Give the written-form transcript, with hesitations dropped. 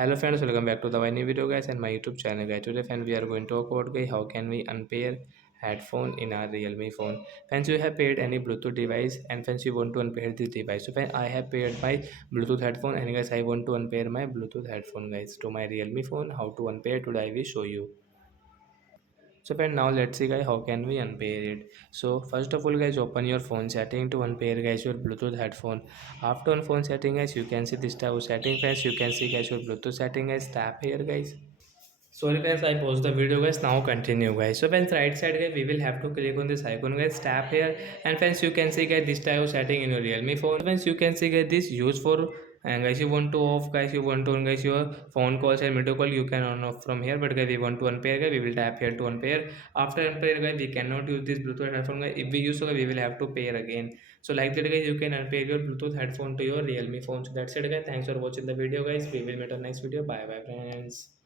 Hello friends, welcome back to the my new video guys and my YouTube channel guys. Today friends we are going to talk about guys how can we unpair headphone in our Realme phone. Friends, you have paired any Bluetooth device and friends you want to unpair this device. So friends, I have paired my Bluetooth headphone and guys I want to unpair my Bluetooth headphone guys to my Realme phone. How to unpair today I will show you. So friend, now let's see guys how can we unpair it. So first of all guys, open your phone setting to unpair guys your Bluetooth headphone. After on phone setting guys, you can see this type of setting. Friends, you can see guys your Bluetooth setting guys. Tap here guys. Sorry friends, I paused the video guys. Now continue guys. So friends, right side guys, we will have to click on this icon guys. Tap here and friends, you can see guys this type of setting in your Realme phone. Friends, you can see guys this use for and guys you want to off guys, you want to on guys your phone calls and video call, you can on off from here. But guys, we want to unpair guys, we will tap here to unpair. After unpair guys, we cannot use this Bluetooth headphone guys. If we use so guys, we will have to pair again. So like that guys, you can unpair your Bluetooth headphone to your Realme phone. So that's it guys. Thanks for watching the video guys. We will meet on next video. Bye bye friends.